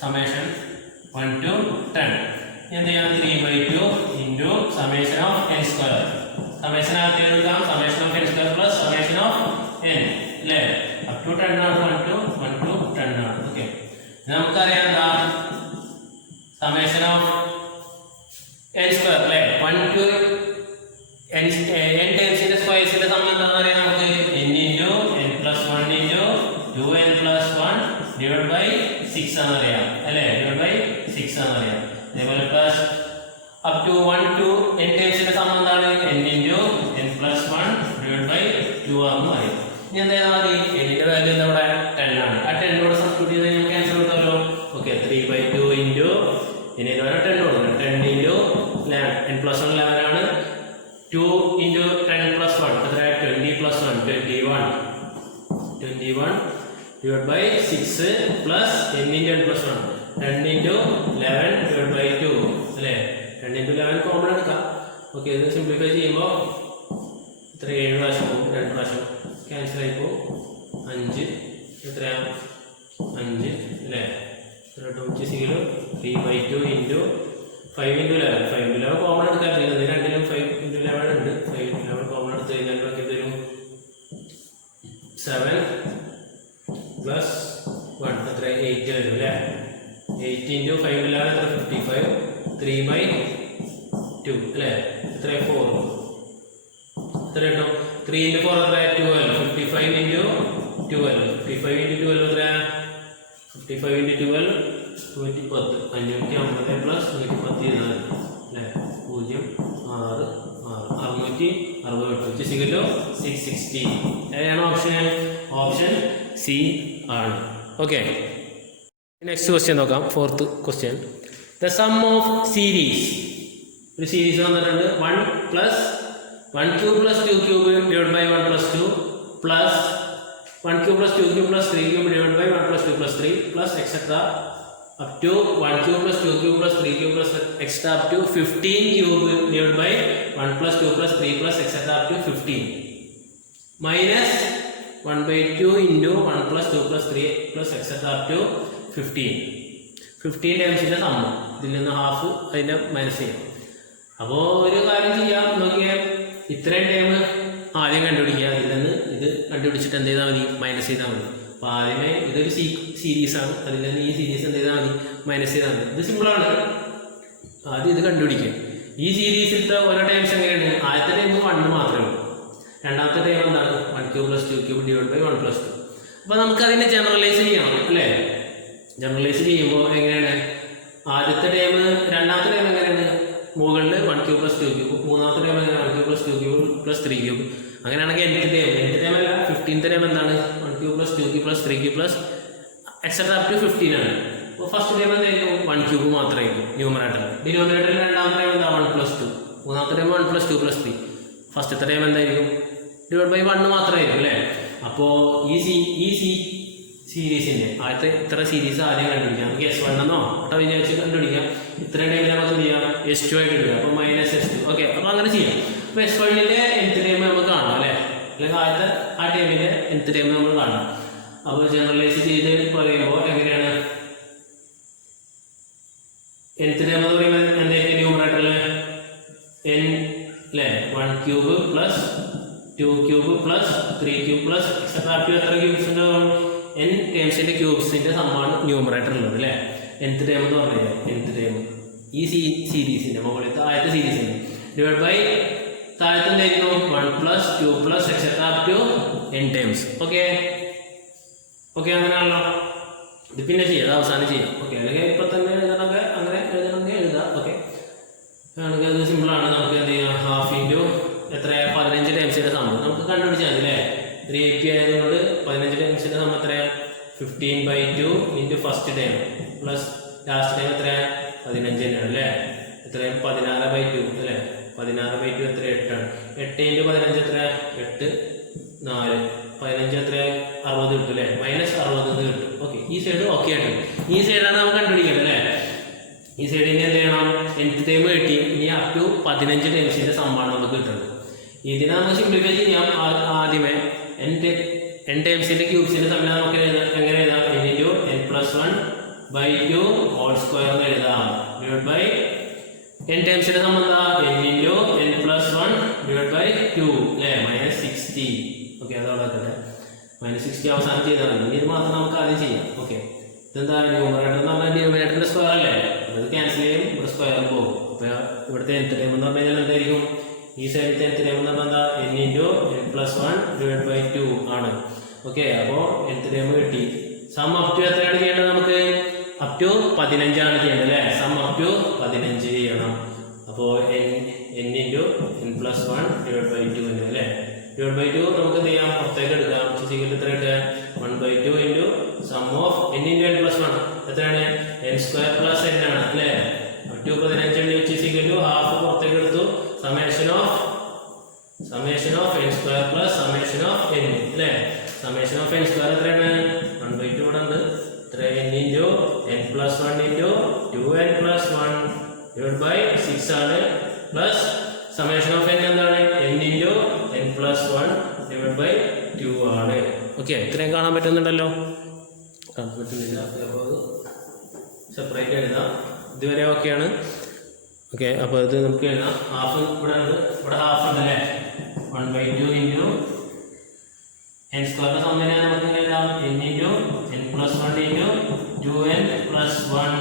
സമേഷൻ 1 to 10 എന്ത് ചെയ്യാം? 3/2 into summation of n square. Summation ആദ്യം എടുക്കാം. Summation of n square plus summation of n അല്ലേ. അപ് ടു 10 ആണ്. 1 to 10 ആണ്. ഓക്കെ, നമുക്കറിയാം എന്താ സമേഷൻ ഓഫ് n സ്ക്വയർ അല്ലേ. 1 to n ടേംസിന്റെ സ്ക്വയർസിന്റെ സം എന്താണെന്ന് അറിയാം നമുക്ക്. n into n plus 1 into 2n plus 1 divide by 6 ആണെന്ന് അറിയാം അല്ലേ. ഡിവൈഡ് ബൈ 6 ആണെന്ന് അറിയാം. അതേപോലെ plus up to 1 to n ടേംസിന്റെ സം എന്താണ്? n into n plus 1 divide by 2 ആണെന്ന് അറിയാം. ഇനി എന്താ മതി? n ന്റെ വാല്യൂ എന്താ ഇവിടെ? 10 ആണ്. ആ 10 കൂടെ സബ്സ്റ്റിറ്റ്യൂട്ട് ചെയ്ത് നമുക്ക് ആൻസർ കിട്ടുമല്ലോ. ഓക്കെ, 3/2 ഇൻറ്റു ഇനി ഇതുവരെ 10 കൊടുക്കണം. 10 ഇൻറ്റു n പ്ലസ് 1 11 ആണ്. 2 ഇൻറ്റു 10 പ്ലസ് 1 എത്ര? 20 plus 1 21 divide by 6 plus n into n plus 1 10 into 11 divide by 2 അല്ലേ. 10 ഇൻറ്റു 11 കോമൺ എടുക്കാം. ഓക്കെ, ഇത് സിംപ്ലിഫൈ ചെയ്യുമ്പോൾ ഇത്ര 7 പ്രാവശ്യം പോകും. 2 പ്രാവശ്യം ക്യാൻസൽ ആയി പോകും. 5 എത്രയാണ്? 5 അല്ലേ. 3/2 ഇൻറ്റു 5 ഇൻറ്റു 11 5 ഇൻറ്റു 11 കോമൺ എടുക്കാൻ പറ്റില്ല. രണ്ടിലും 5 ഇൻറ്റു 11 ഉണ്ട്. 5 ഇൻറ്റു 11 കോമൺ എടുത്ത് കഴിഞ്ഞാൽ ബാക്കി തരും 7 പ്ലസ് 1 എത്ര? 8 വരും അല്ലേ. 8 ഇൻറ്റു 5 11 എത്ര? 55 3/2 അല്ലേ. എത്ര? 4 എത്ര കിട്ടും? 3 ഇൻറ്റു 4 എത്ര? 12 55 ഇൻറ്റു 12 55 ഇൻറ്റു 12 എത്ര? 55 ഇൻറ്റു 12 110 550 പ്ലസ് 110 ചെയ്താൽ അല്ലേ. 0 6 660 660 ഏതാണ് ഓപ്ഷൻ? ഓപ്ഷൻ സി ആണ്. ഓക്കെ, നെക്സ്റ്റ് ക്വസ്റ്റ്യൻ നോക്കാം. 4th question. The sum of series. ഒരു സീരീസ് വന്നിട്ടുണ്ട്. 1 plus 1 cube plus 2 cube divide by 1 plus 2 plus 1 cube plus 2 cube plus 3 cube divide by 1 plus 2 plus 3 plus etcetera up to 1 cube plus 2 cube plus 3 cube plus extra up to 15 cube divided by 1 plus 2 plus 3 plus etc up to 15 minus 1/2 into 1 plus 2 plus 3 plus etc up to 15 ടേംസിന്റെ സമ്മ്. ഇതിൽ നിന്ന് ഹാഫ് അതിന്റെ മൈനസ് ചെയ്യാം. അപ്പോൾ ഒരു കാര്യം ചെയ്യാം. നോക്കിയാൽ ഇത്രയും ടേം ആദ്യം കണ്ടുപിടിക്കുക. അതിൽ നിന്ന് ഇത് കണ്ടുപിടിച്ചിട്ട് എന്ത് ചെയ്താൽ മതി? മൈനസ് ചെയ്താൽ മതി. അപ്പോൾ ആദ്യമേ ഇതൊരു സീരീസാണ്. അതിൽ നിന്ന് ഈ സീരീസ് എന്ത് ചെയ്താൽ മതി? മൈനസ് ചെയ്താൽ മതി. ഇത് സിമ്പിളാണ്. ആദ്യം ഇത് കണ്ടുപിടിക്കുക. ഈ സീരീസിലത്തെ ഓരോ ടൈംസ് എങ്ങനെയാണ്? ആദ്യത്തെ ടൈം 1 മാത്രമേ ഉള്ളൂ. രണ്ടാമത്തെ ടൈം എന്താണ്? 1 cube plus 2 cube divide by 1 plus 2. അപ്പോൾ നമുക്കതിനെ ജനറലൈസ് ചെയ്യണം അല്ലേ. ജനറലൈസ് ചെയ്യുമ്പോൾ എങ്ങനെയാണ്? ആദ്യത്തെ ടൈം രണ്ടാമത്തെ ടൈം എങ്ങനെയാണ്? മുകളിൽ 1 ക്യൂബ് പ്ലസ് 2 ക്യൂബ്. മൂന്നാമത്തെ ടൈം എങ്ങനെ? 1 cube plus 2 cube plus 3 cube. അങ്ങനെയാണെങ്കിൽ nth ടൈം അല്ല 15th ടൈം എന്താണ്? 1 cube plus 2 cube plus 3 cube plus etcetera up to 15 ആണ്. അപ്പോൾ ഫസ്റ്റ് ടൈം എന്തായിരിക്കും? 1 ക്യൂബ് മാത്രമായിരിക്കും ന്യൂമറേറ്റർ. ഡിനോമിനേറ്ററിൽ രണ്ടാമത്തെ ടൈം എന്താ? 1 പ്ലസ് 2. മൂന്നാമത്തെ ടൈം 1 പ്ലസ് 2 പ്ലസ് 3. ഫസ്റ്റത്തെ ടൈം എന്തായിരിക്കും? ഡിവൈഡ് ബൈ 1 മാത്രമായിരിക്കും അല്ലേ. അപ്പോൾ ഈ സീരീസിൻ്റെ ആദ്യത്തെ ഇത്ര സീരീസ് ആദ്യം കണ്ടുപിടിക്കാം. നമുക്ക് S1 എന്നോ കേട്ടോ വിചാരിച്ച് കണ്ടുപിടിക്കാം. ഇത്രയും ടൈമിൽ നമുക്ക് എന്ത് ചെയ്യാം? S2 ആയിട്ട് എടുക്കാം. അപ്പോൾ -S2. ഓക്കെ, അപ്പോൾ അങ്ങനെ ചെയ്യാം. അപ്പോൾ S1ൻ്റെ nth ടൈം നമുക്ക് കാണാം അല്ലേ. അല്ലെങ്കിൽ ആദ്യത്തെ ആ ടൈമിൻ്റെ nth ടൈം നമ്മൾ കാണാം. അപ്പോൾ ജനറലൈസ് ചെയ്ത് പറയുമ്പോൾ എങ്ങനെയാണ്? nth ടൈം എന്ന് പറയുമ്പോൾ എന്തായിരിക്കും? ന്യൂമറേറ്ററിൽ n അല്ലേ 1 cube plus 2 cube plus 3 cube plus etcetera up to എത്ര ക്യൂബ്സ് ഉണ്ടാവും? n ടേംസിൻ്റെ ക്യൂബ്സിൻ്റെ സമ്മാണ് ന്യൂമറേറ്ററിലുള്ളത് അല്ലേ. nth ടൈം എന്ന് പറഞ്ഞാൽ nth ടൈം ഈ സീരീസിൻ്റെ മുകളിലത്തെ ആദ്യത്തെ സീരീസിൻ്റെ ഡിവൈഡ് ബൈ താഴത്തെ എന്തായിരുന്നു? 1 plus 2 plus etcetera up to n terms. Okay അങ്ങനെയാണല്ലോ. ഇത് പിന്നെ ചെയ്യാം, അത് അവസാനം ചെയ്യാം. ഓക്കെ, അല്ലെങ്കിൽ ഇപ്പം തന്നെ എഴുതണമെങ്കിൽ അങ്ങനെ എഴുതണമെങ്കിൽ എഴുതാം. ഓക്കെ, ആണെങ്കിൽ അത് സിമ്പിളാണ്. നമുക്ക് എന്ത് ചെയ്യാം, ഹാഫ് ഇൻറ്റു എത്ര 15 ടൈംസിൻ്റെ സംഭവം നമുക്ക് കണ്ടുപിടിച്ചാൽ മതി അല്ലേ. 3AP ആയതുകൊണ്ട് 15 ടൈംസിൻ്റെ സംഭവം എത്രയാണ് 15/2 into first term plus last time എത്രയാണ് 15 തന്നെയാണ് അല്ലേ. എത്രയാണ് 16/2 അല്ലേ. 16/2 എത്ര 8ആണ്. 8 ഇൻറ്റു 15 എത്ര 8 4 15 എത്ര 60 കിട്ടും അല്ലേ. -60 കിട്ടും. ഓക്കെ, ഈ സൈഡ് ഓക്കെ ആയിട്ട് ഈ സൈഡാണ് നമുക്ക് കണ്ടുപിടിക്കേണ്ടത് അല്ലേ. ഈ സൈഡിന് എന്ത് ചെയ്യണം, nth ടൈം കിട്ടി. ഇനി അപ് ടു 15 ടൈംസിൻ്റെ സമ്മാണ് നമുക്ക് കിട്ടുന്നത്. ഇതിനെ നമുക്ക് സിംപ്ലിഫൈ ചെയ്യാം. ആദ്യമേ n ടൈംസിൻ്റെ ക്യൂബ്സിൻ്റെ തമ്മിൽ നമുക്ക് എങ്ങനെ എഴുതാം, n+1/2 ഹോൾ സ്ക്വയർ എന്ന് എഴുതാം. ഡിവൈഡ് ബൈ n ടൈംസിൻ്റെ സംബന്ധ n+1/2 അല്ലേ, -60. ഓക്കെ, അതവിടെ വെക്കട്ടെ. -60 അവസാനം ചെയ്താൽ മതി. ഇത് മാത്രം നമുക്ക് ആദ്യം ചെയ്യാം. ഓക്കെ, ഇതെന്താ ന്യൂമറേറ്റർ എന്ന് പറഞ്ഞാൽ ഡിനോമിനേറ്ററിൻ്റെ സ്ക്വയർ അല്ലേ. അത് ക്യാൻസൽ ചെയ്യും, ഇവിടെ സ്ക്വയർ പോകും. അപ്പോൾ ഇവിടുത്തെ nth ടൈം എന്ന് പറഞ്ഞു കഴിഞ്ഞാൽ എന്തായിരിക്കും, ഈ സൈഡിലത്തെ nth ടൈം എന്ന് പറഞ്ഞാൽ എന്താ n+1/2 ആണ്. ഓക്കെ, അപ്പോൾ nth ടൈം കിട്ടി. സം അപ് ടു എത്രയാണ് ചെയ്യേണ്ടത്, നമുക്ക് അപ് ടു 15 ആണ് ചെയ്യേണ്ടത് അല്ലേ. സം അപ് ടു 15 ചെയ്യണം. അപ്പോൾ n+n+1/2 തന്നെ അല്ലേ. /2 നമുക്ക് എന്ത് ചെയ്യാം, പുറത്തേക്ക് എടുക്കാം. എത്ര കിട്ടുക 1/2 into some of n × n+1 എത്രയാണ് n² + n ആണ് അല്ലേ. 15 ഹാഫ് പുറത്തേക്ക് എടുത്തു. Summation of n² + summation of n അല്ലേ. സമ്മേഷൻ ഓഫ് n² എത്രയാണ് 1/2 ഇവിടെ ഉണ്ട്. എത്ര n × n+1 ഇൻറ്റു 2n+1 /6 ആണ് പ്ലസ് സമ്മേഷൻ ഓഫ് n എന്താണ് n × n+1 /2 ആണ്. ഓക്കെ, ഇത്രയും കാണാൻ പറ്റുന്നുണ്ടല്ലോ. കാണാൻ പറ്റുന്നില്ല, അപ്പോൾ അത് സെപ്പറേറ്റ് എഴുതാം. ഇതുവരെ ഓക്കെയാണ്. ഓക്കെ, അപ്പോൾ ഇത് നമുക്ക് എഴുതാം. ഹാഫ് ഇവിടെ ഉണ്ട്, ഇവിടെ ഹാഫ് ഉണ്ടല്ലേ. 1/2 ഇൻറ്റു n² സമ്മേന നമുക്ക് എഴുതാം n × n+1 ഇൻറ്റു 2n+1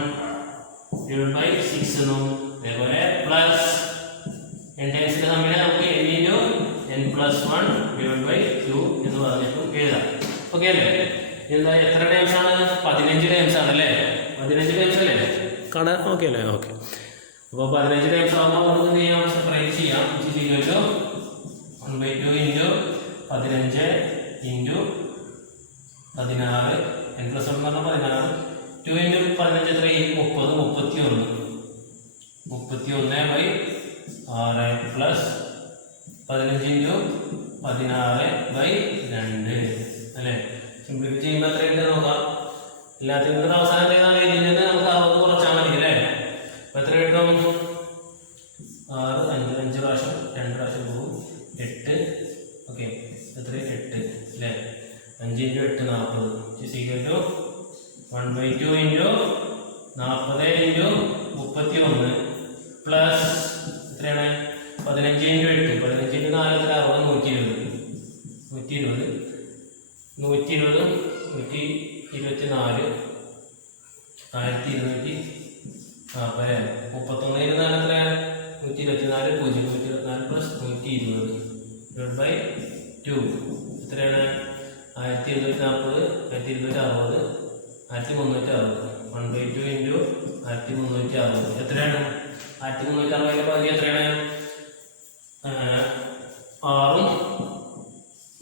/6 എന്നും അതേപോലെ പ്ലസ് n ടൈംസിൻ്റെ സമ്മേന നമുക്ക് n × n+1 /2 എന്ന് പറഞ്ഞിട്ടും എഴുതാം. ഓക്കെ അല്ലേ. എന്താ എത്ര ടൈംസ് ആണ് 15 ടൈംസ് ആണല്ലേ. 15 ടൈംസ് അല്ലേ കാണാൻ. ഓക്കെ അല്ലേ. ഓക്കെ, അപ്പോൾ 15 ടൈംസ് ആകുമ്പോൾ നമുക്ക് എന്ത് ചെയ്യാം, സെപ്പറേറ്റ് ചെയ്യാം. 1/2 ഇൻറ്റു 15 ഇൻറ്റു 16 n+1 എന്ന് പറഞ്ഞാൽ 16 2 ഇൻറ്റു 15 എത്ര 31/6 പ്ലസ് 15 ഇൻറ്റു 16/2 അല്ലേ. സിംപ്ലിഫൈ ചെയ്യുമ്പോൾ എത്ര ഉണ്ട് നോക്കാം. എല്ലാത്തിനും അവസാനം ചെയ്താൽ ഇതിൽ നിന്ന് നമുക്ക് 60 കുറച്ചാൽ മതി അല്ലേ. അപ്പോൾ എത്ര കിട്ടും 6 5 പ്രാവശ്യം 2 പ്രാവശ്യം പോകും 8. ഓക്കെ, എത്ര 8 അല്ലേ. 5 × 8 40 1/2 ഇൻറ്റു 40 ഇൻറ്റു 31 പ്ലസ് എത്രയാണ് 15 × 8 15 × 4 എത്ര 60 120 120 124 1240 31 × 4 എത്രയാണ് 124 124 പ്ലസ് 120 /2 എത്രയാണ് 1240 1260 1360 1/2 ഇൻറ്റു 1360 എത്രയാണ് 1360 പകുതി എത്രയാണ് 6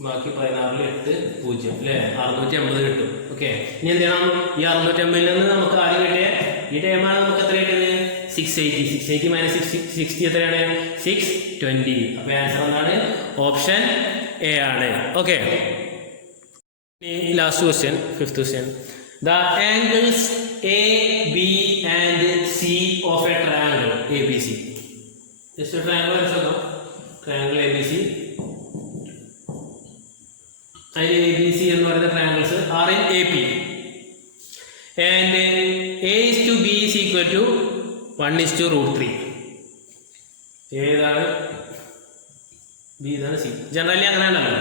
ബാക്കി 16 8 0 അല്ലേ 650 കിട്ടും. ഓക്കെ, ഇനി എന്ത് ചെയ്യണം, ഈ 650 നിന്ന് നമുക്ക് ആദ്യം കിട്ടിയ ഈ ടൈമാണ് നമുക്ക് എത്ര കിട്ടിയത് 680 680 - 60 എത്രയാണ് 620. അപ്പോൾ ആൻസർ എന്താണ് ഓപ്ഷൻ എ ആണ്. Okay, last question 5th question. The angles A, B and C of a triangle ABC. Just a triangle വരച്ചോ. Triangle ABC. അതിൽ ABC എന്ന് പറയുന്ന triangles are in AP. And A is to B is equal to 1:√3. ഏതാണ് B ഇതാണ് C. ജനറലി അങ്ങനെ ഉണ്ടല്ലോ.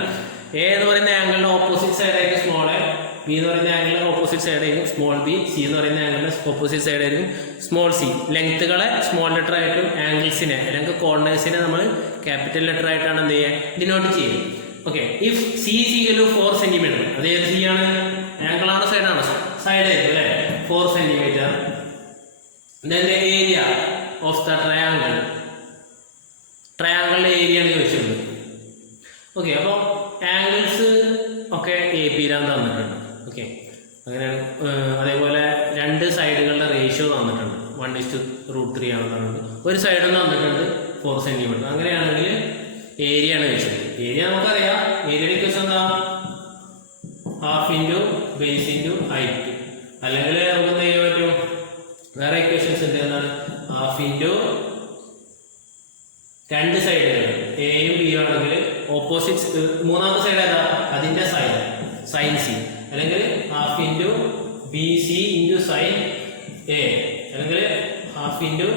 A എന്ന് പറയുന്ന ആംഗിളിന്റെ ഓപ്പോസിറ്റ് സൈഡ് ആയിരിക്കും സ്മോൾ എ, B എന്ന് പറയുന്ന ആംഗിളിന്റെ ഓപ്പോസിറ്റ് സൈഡ് ആയിരിക്കും സ്മോൾ ബി, C എന്ന് പറയുന്ന ആംഗിളിന്റെ ഓപ്പോസിറ്റ് സൈഡ് ആയിരിക്കും സ്മോൾ സി. ലെങ്ത്തുകളെ സ്മോൾ ലെറ്റർ ആയിട്ടും ആംഗിൾസിനെ അല്ലെങ്കിൽ കോർണേഴ്സിനെ നമ്മൾ ക്യാപിറ്റൽ ലെറ്റർ ആയിട്ടാണ് എന്ത് ചെയ്യുക ഡിനോട്ട് ചെയ്യുന്നത്. Okay, if C is equal to 4 cm, അത് ഏത് C ആണ്? ആംഗിളാണ് സൈഡാണ് സൈഡ് ആയിരിക്കും അല്ലേ. then the area of the triangle area ആണ് ചോദിച്ചിട്ടുണ്ട്. ഓക്കെ, അപ്പോൾ ആംഗിൾസ് ഒക്കെ എ പിയിലാണ് തന്നിട്ടുണ്ട്. ഓക്കെ, അങ്ങനെയാണ്. അതേപോലെ രണ്ട് സൈഡുകളുടെ റേഷ്യോ തന്നിട്ടുണ്ട്, 1:√3 ആണ് തന്നിട്ടുണ്ട്. ഒരു സൈഡിൽ നിന്ന് തന്നിട്ടുണ്ട് 4 സെൻറ്റിമീറ്റർ. അങ്ങനെയാണെങ്കിൽ ഏരിയ ആണ് ചോദിച്ചത്. ഏരിയ നമുക്കറിയാം, ഏരിയയുടെ ഇക്വേഷൻ എന്താ? Half into base into height. അല്ലെങ്കിൽ നമുക്ക് എന്ത് ചെയ്യാൻ പറ്റും? വേറെ ഇക്വേഷൻസ് ഉണ്ട്. എന്താണ്? ഹാഫ് ഇൻറ്റു രണ്ട് സൈഡുകൾ എയും ബിയും ആണെങ്കിൽ ഓപ്പോസിറ്റ് മൂന്നാമത്തെ സൈഡ് ഏതാ? അതിൻ്റെ സൈൻ സി. അല്ലെങ്കിൽ half into B C into sine A, അല്ലെങ്കിൽ half into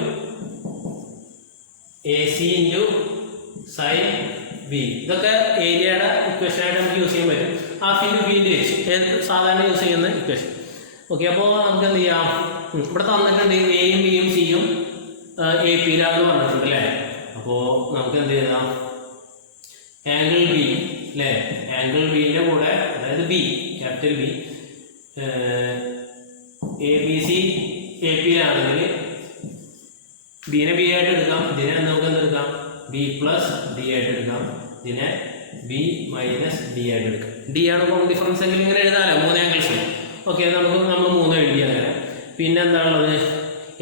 A C into sine B. ഇതൊക്കെ ഏരിയയുടെ ഇക്വേഷനായിട്ട് നമുക്ക് യൂസ് ചെയ്യാൻ പറ്റും. Half into B into H സാധാരണ യൂസ് ചെയ്യുന്ന ഇക്വേഷൻ. ഓക്കെ, അപ്പോൾ നമുക്ക് എന്ത് ചെയ്യാം? ഇവിടെ തന്നിട്ടുണ്ട് എയും ബിയും സിയും എ പിയിലാണെന്ന് പറഞ്ഞിട്ടുണ്ട് അല്ലേ. അപ്പോൾ നമുക്ക് എന്ത് ചെയ്യാം? ആംഗിൾ ബി അല്ലേ, ആംഗിൾ ബിൻ്റെ കൂടെ, അതായത് B, capital B, A B C A പിയിലാണെങ്കിൽ ബിനെ ബി ആയിട്ട് എടുക്കാം. ഇതിനെ നമുക്ക് എന്തെടുക്കാം? ബി പ്ലസ് ഡി ആയിട്ട് എടുക്കാം. ഇതിനെ ബി മൈനസ് ഡി ആയിട്ട് എടുക്കാം. ഡി ആണ് കോമൺ ഡിഫറൻസ് എങ്കിൽ ഇങ്ങനെ എഴുതാമല്ലോ, 3 ആംഗിൾസ്. ഓക്കെ, നമ്മൾ 3 എഴുതി. അങ്ങനെ പിന്നെ എന്താണുള്ളത്?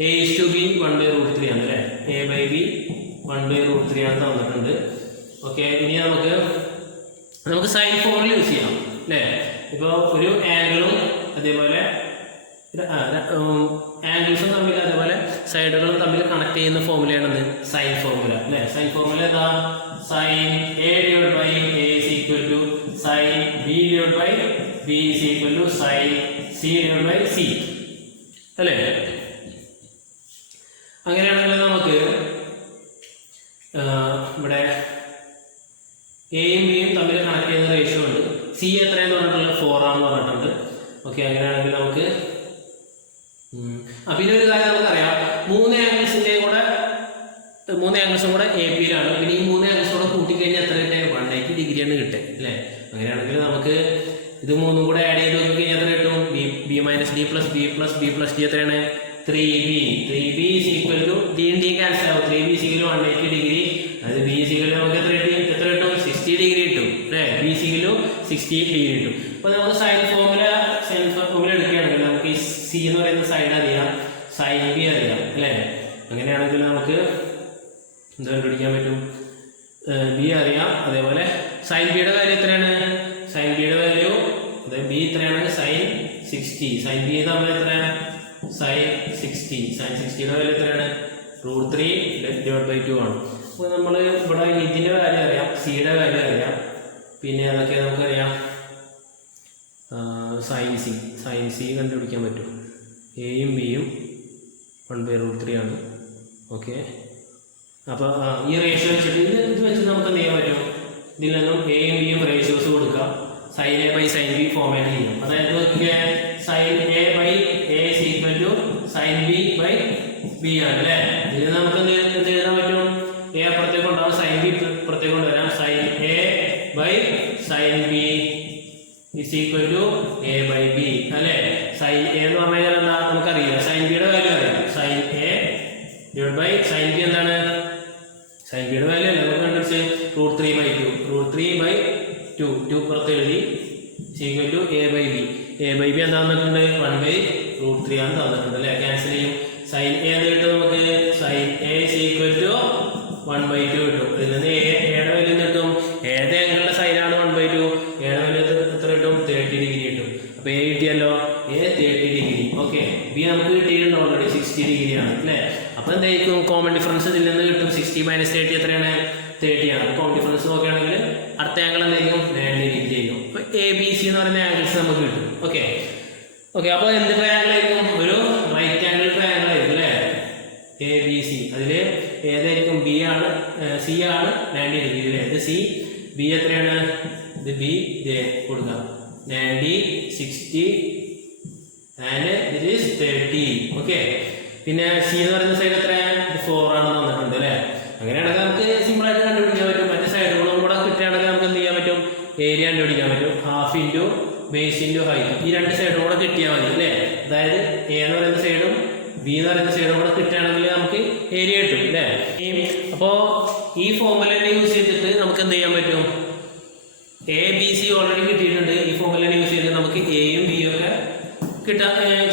a/b 1/√3 ആണ് അല്ലേ. a/b 1/√3 ആണ് തന്നിട്ടുണ്ട്. ഓക്കെ, ഇനി നമുക്ക് സൈൻ ഫോമിൽ യൂസ് ചെയ്യാം അല്ലേ. ഇപ്പോൾ ഒരു ആംഗിളും അതേപോലെ ആംഗിൾസും തമ്മിൽ അതേപോലെ സൈഡുകളും തമ്മിൽ കണക്ട് ചെയ്യുന്ന ഫോമുലയാണത് സൈൻ ഫോർമുല അല്ലേ. സൈൻ ഫോർമുല എന്താ? Sine a/a is equal to sine b/b is equal to sine c/c അല്ലേ. അങ്ങനെയാണെങ്കിൽ നമുക്ക് ഇവിടെ എയും ബിയും തമ്മിൽ കണക്ട് ചെയ്യുന്ന റേഷ്യോ ഉണ്ട്. സി എത്രയെന്ന് പറഞ്ഞിട്ടുള്ളത്? 4 ആണെന്ന് പറഞ്ഞിട്ടുണ്ട്. ഓക്കെ, അങ്ങനെയാണെങ്കിൽ നമുക്ക് പിന്നെ ഒരു കാര്യം നമുക്കറിയാം, 3 ആംഗിൾസും കൂടെ എ പിയിലാണ്. പിന്നെ ഈ 3 ആംഗിൾസും കൂടെ കൂട്ടിക്കഴിഞ്ഞാൽ എത്ര കിട്ടുക? 180 ഡിഗ്രിയാണ് കിട്ടുക അല്ലേ. അങ്ങനെയാണെങ്കിൽ നമുക്ക് ഇത് 3 കൂടെ ആഡ് ചെയ്ത് നോക്കിക്കഴിഞ്ഞാൽ എത്ര കിട്ടും? B minus D plus B plus B plus D എത്രയാണ്? 3b. 3b is equal to d cancel ആവും. 3b is equal to 180 degree. അതായത് ബി is equal to നമുക്ക് എത്ര കിട്ടും? 60 ഡിഗ്രി കിട്ടും അല്ലേ. B is equal to 60 degree കിട്ടും. അപ്പോൾ നമുക്ക് സൈൻ ഫോർമുല എടുക്കുകയാണെങ്കിൽ നമുക്ക് ഈ സി എന്ന് പറയുന്ന സൈഡ് അറിയാം, സൈൻ ബി അറിയാം അല്ലേ. അങ്ങനെയാണെങ്കിൽ നമുക്ക് എന്താ കണ്ടുപിടിക്കാൻ പറ്റും? ബി അറിയാം. അതേപോലെ സൈൻ ബിയുടെ വാല്യൂ എത്രയാണ്? സൈൻ ബിയുടെ വാല്യൂ അതായത് ബി എത്രയാണെങ്കിൽ സൈൻ 60. സൈൻ ബി തമ്മിൽ എത്രയാണ്? സൈൻ 60. സൈൻ 60യുടെ വാല്യൂ എത്രയാണ്? √3/2 ആണ്. അപ്പോൾ നമ്മൾ ഇവിടെ ഇതിൻ്റെ വാല്യൂ അറിയാം, സിയുടെ വാല്യൂ അറിയാം. പിന്നെ അതൊക്കെ നമുക്കറിയാം. സൈൻ സി കണ്ടുപിടിക്കാൻ പറ്റും. എയും ബിയും 1/√3 ആണ്. ഓക്കെ, അപ്പോൾ ഈ റേഷ്യോ വെച്ചിട്ട് ഇത് വെച്ച് നമുക്ക് എന്ത് ചെയ്യാൻ പറ്റും? ഇതിൽ നിന്നും എയും ബിയും റേഷ്യോസ് കൊടുക്കാം. Sine A by sine B format ചെയ്യും. അതായത് sine A by A is equal to sine B by B ആണ് അല്ലേ. ഇതിൽ നമുക്ക് എന്ത് എഴുതാൻ പറ്റും? എ അപ്പുറത്തേക്ക് ഉണ്ടാവും, സൈൻ ബി പുറത്തേക്ക് കൊണ്ടുവരാം. Sine A by sine B is equal to A by B അല്ലേ. സൈൻ എ എന്ന് പറഞ്ഞു കഴിഞ്ഞാൽ എന്താ നമുക്കറിയില്ല, സൈൻ ബിയുടെ വാല്യൂ അറിയാം. Sine A divide by sine B എന്താണ്? സൈൻ ബിയുടെ വാല്യൂ അല്ല നമുക്ക് കണ്ടുപിടിച്ച് √3/2. √3/2 പുറത്ത് എഴുതി equal to A by B. A by B എന്താ തന്നിട്ടുണ്ട്? 1/√3 ആണ് തന്നിട്ടുണ്ട് അല്ലേ. ക്യാൻസൽ ചെയ്യും. സൈൻ എ എന്ന് കിട്ടും നമുക്ക്? Sine A is equal to 1/2 കിട്ടും. ഇതിൽ നിന്ന് എയുടെ വാല്യൂ കിട്ടും? ഏത് ആംഗിളിലെ സൈനാണ് 1/2? എയുടെ വാല്യൂ എത്ര കിട്ടും? 30 ഡിഗ്രി കിട്ടും. അപ്പോൾ എ കിട്ടിയല്ലോ, എ 30 ഡിഗ്രി. ഓക്കെ, ബി നമുക്ക് കിട്ടിയിട്ടുണ്ട് ഓൾറെഡി 60 ഡിഗ്രിയാണ് അല്ലേ. അപ്പോൾ എന്തായിരിക്കും കോമൺ ഡിഫറൻസ്? ഇതിൽ നിന്ന് കിട്ടും 60 - 30 എത്രയാണ്? 30 ആണ്. കോമൺ ഡിഫറൻസ് നോക്കുകയാണെങ്കിൽ അടുത്ത ആംഗിൾ എന്തായിരിക്കും? 90 ഡിഗ്രി ആയിരിക്കും. അപ്പോൾ എ ബി സി എന്ന് പറയുന്ന ആംഗിൾസ് നമുക്ക് കിട്ടും. ഓക്കെ, അപ്പോൾ എന്ത് ട്രയാംഗിൾ ആയിരിക്കും? ഒരു റൈറ്റ് ആംഗിൾ ട്രയാംഗിൾ ആയിരിക്കും അല്ലേ. A B C. അതിൽ ഏതായിരിക്കും? ബി ആണ്, സി ആണ് 90 ഡിഗ്രി അല്ലേ. ഇത് സി, ബി എത്രയാണ്? ഇത് ബി കൊടുക്കാം 90, 60 ആൻഡ് ദിസ് ഈസ് 30. ഓക്കെ, പിന്നെ സി എന്ന് പറയുന്ന സൈഡ് എത്രയാണ്? 4 ആണെന്ന് തന്നിട്ടുണ്ട് അല്ലേ. അങ്ങനെയാണെങ്കിൽ നമുക്ക് സിമ്പിൾ ആയിട്ട് കണ്ടുപിടിക്കാൻ പറ്റും. മറ്റേ സൈഡുകളും കൂടെ കിട്ടുകയാണെങ്കിൽ നമുക്ക് എന്ത് ചെയ്യാൻ പറ്റും? ഏരിയ കണ്ടുപിടിക്കാൻ പറ്റും. Half into base into height. ഈ രണ്ട് സൈഡും കൂടെ കിട്ടിയാൽ മതി അല്ലേ. അതായത് എ എന്ന് പറയുന്ന സൈഡും ബി എന്ന് പറയുന്ന സൈഡും കൂടെ കിട്ടുകയാണെങ്കിൽ നമുക്ക് ഏരിയ കിട്ടും അല്ലേ. അപ്പോൾ ഈ ഫോർമുല തന്നെ യൂസ് ചെയ്തിട്ട് നമുക്ക് എന്ത് ചെയ്യാൻ പറ്റും, എ ബി സി ഓൾറെഡി കിട്ടിയിട്ടുണ്ട്. ഈ ഫോർമുല തന്നെ യൂസ് ചെയ്തിട്ട് നമുക്ക് എയും ബിയും ഒക്കെ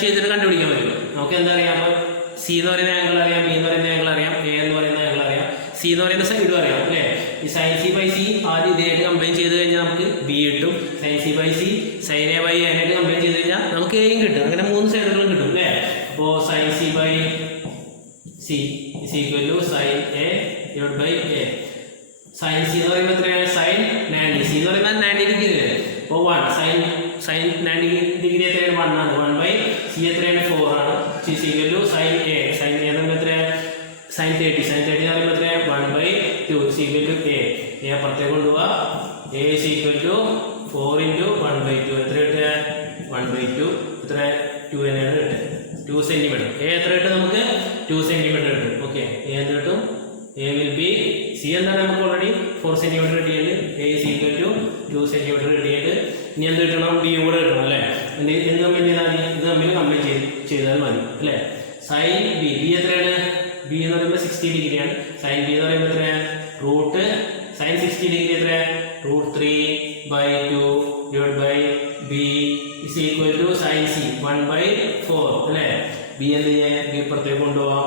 ചെയ്തിട്ട് കണ്ടുപിടിക്കാൻ പറ്റും. നമുക്ക് എന്താ അറിയാം, അപ്പോൾ സി എന്ന് പറയുന്ന ആംഗിൾ അറിയാം, ബി എന്ന് പറയുന്ന ആംഗിൾ അറിയാം, എ എന്ന് പറയുന്ന ആംഗിൾ അറിയാം, സി എന്ന് പറയുന്ന സൈഡും അറിയാം അല്ലേ. ഈ സൈൻ സി ബൈ സി ആദ്യം ഇതായിട്ട് കമ്പൈൻ ചെയ്ത് കഴിഞ്ഞാൽ നമുക്ക് ബി കിട്ടും. Sine C by C sine A by ആയിട്ട് കമ്പൈൻ ചെയ്ത് കഴിഞ്ഞാൽ നമുക്ക് എയും കിട്ടും. അങ്ങനെ 3 സൈഡുകളും കിട്ടും അല്ലേ. അപ്പോൾ sine C by C is equal to sine A divide by A. Sine C എന്ന് പറയുമ്പോൾ എത്രയാണ്, സൈൻ 90. സി എന്ന് പറയുമ്പോൾ 90 ഡിഗ്രി അല്ലേ. അപ്പോൾ 1 സൈൻ 90 ഡിഗ്രി എത്രയാണ്, 1 ആണ്. 1 ബൈ സി എത്രയാണ്, 4 ആണ്. Is equal to sine A എന്ന് പറയുമ്പോൾ എത്രയാണ്, സൈൻ 30 എന്ന് പറയുമ്പോൾ എത്രയാണ്, 1 by 2 is equal to A. A അപ്പുറത്തേക്ക് കൊണ്ടുപോവാ. A is equal to 4 into 1 by 2 എത്ര കിട്ടുക, 1 ബൈ 2 എത്ര 2 തന്നെയാണ് കിട്ടുക, 2 സെൻറ്റിമീറ്റർ. എ എത്ര കിട്ടും നമുക്ക്, 2 സെൻറ്റിമീറ്റർ കിട്ടും. ഓക്കെ, എ എന്ത് കിട്ടും, എ വിൽ ബി, സി എന്താണ് നമുക്ക് ഓൾറെഡി 4 സെൻറ്റിമീറ്റർ കിട്ടിയത്, A is equal to 2 centimetre കിട്ടിയത്. ഇനി എന്ത് കിട്ടണം, ബി കൂടെ കിട്ടണം അല്ലേ. എന്ത് കമ്പൈൻ ചെയ്താൽ മതി, ഇത് തമ്മിൽ കമ്പൈൻ ചെയ്താൽ മതി അല്ലേ. സൈൻ ബി, ബി എത്രയാണ്, ബി എന്ന് പറയുമ്പോൾ 60 ഡിഗ്രിയാണ്. സൈൻ ബി എന്ന് പറയുമ്പോൾ എത്രയാണ്, റൂട്ട് സൈൻ 60 ഡിഗ്രി എത്രയാണ്, √3/2 divide by B is equal to sine C 1/4 അല്ലേ. ബി എന്ത് ചെയ്യാൻ, ബി പുറത്തേക്ക് കൊണ്ടുപോവാം,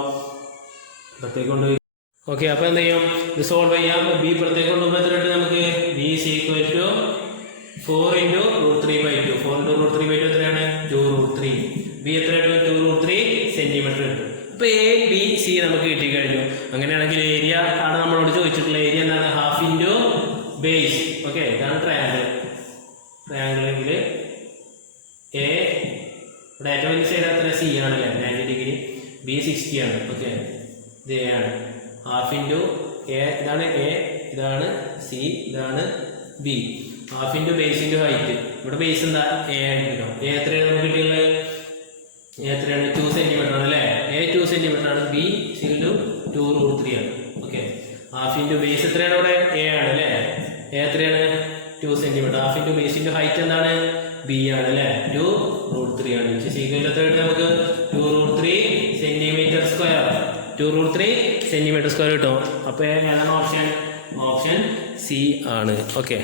പുറത്തേക്ക് കൊണ്ടുപോയി. ഓക്കെ, അപ്പോൾ എന്ത് ചെയ്യും, ഇത് സോൾവ് ചെയ്യാം. ബി പുറത്തേക്ക് കൊണ്ടുപോകുമ്പോൾ എത്ര കിട്ടും നമുക്ക്, B is equal to 4 into √3/2. 4 into √3/2 എത്രയാണ്, 2√3. ബി എത്ര കിട്ടും, 2√3 സെൻറ്റിമീറ്റർ കിട്ടും. അപ്പോൾ എ ബി സി നമുക്ക് കിട്ടിക്കഴിഞ്ഞു. അങ്ങനെയാണെങ്കിൽ ഏരിയ ആണ് നമ്മളോട് ചോദിച്ചിട്ടുള്ള ഏരിയ എന്താണ്, ഹാഫ് ഇൻറ്റു ബേസ്. ഓക്കെ, ഇതാണ് ട്രയാങ്കിൾ. ട്രയാങ്കിളെങ്കിൽ എ ഇവിടെ ഏറ്റവും വലിയ സൈഡ് എത്ര, സി ആണല്ലേ, 90 ഡിഗ്രി. ബി 60 ആണ്. ഓക്കെ, ഇത് എ ആണ്. ഹാഫ് ഇൻറ്റു എ, ഇതാണ് എ, ഇതാണ് സി, ഇതാണ് B. Half into base into height. ഇവിടെ ബേസ് എന്താ, എ ആയിട്ട് കിട്ടും. എ എത്രയാണ് നമുക്ക് കിട്ടിയുള്ളത്, എ എത്രയാണ്, 2 സെൻറ്റിമീറ്റർ ആണ് അല്ലേ. എ 2 സെൻറ്റിമീറ്റർ ആണ്, ബി ഇൻറ്റു 2√3 ആണ്. ഓക്കെ, ഹാഫ് ഇൻറ്റു ബേസ് എത്രയാണ്, ഇവിടെ എ ആണ് അല്ലേ. എ എത്രയാണ്, 2 centimetre. Half into base into height എന്താണ്, ബി ആണ് അല്ലേ, 2√3 ആണ്. സീക്വൽ എത്ര കിട്ടും നമുക്ക്, 2√3 സെൻറ്റിമീറ്റർ സ്ക്വയർ. 2√3 സെൻറ്റിമീറ്റർ സ്ക്വയർ കിട്ടും. അപ്പോൾ ഏതാണ് ഓപ്ഷൻ, ഓപ്ഷൻ സി ആണ്. ഓക്കെ.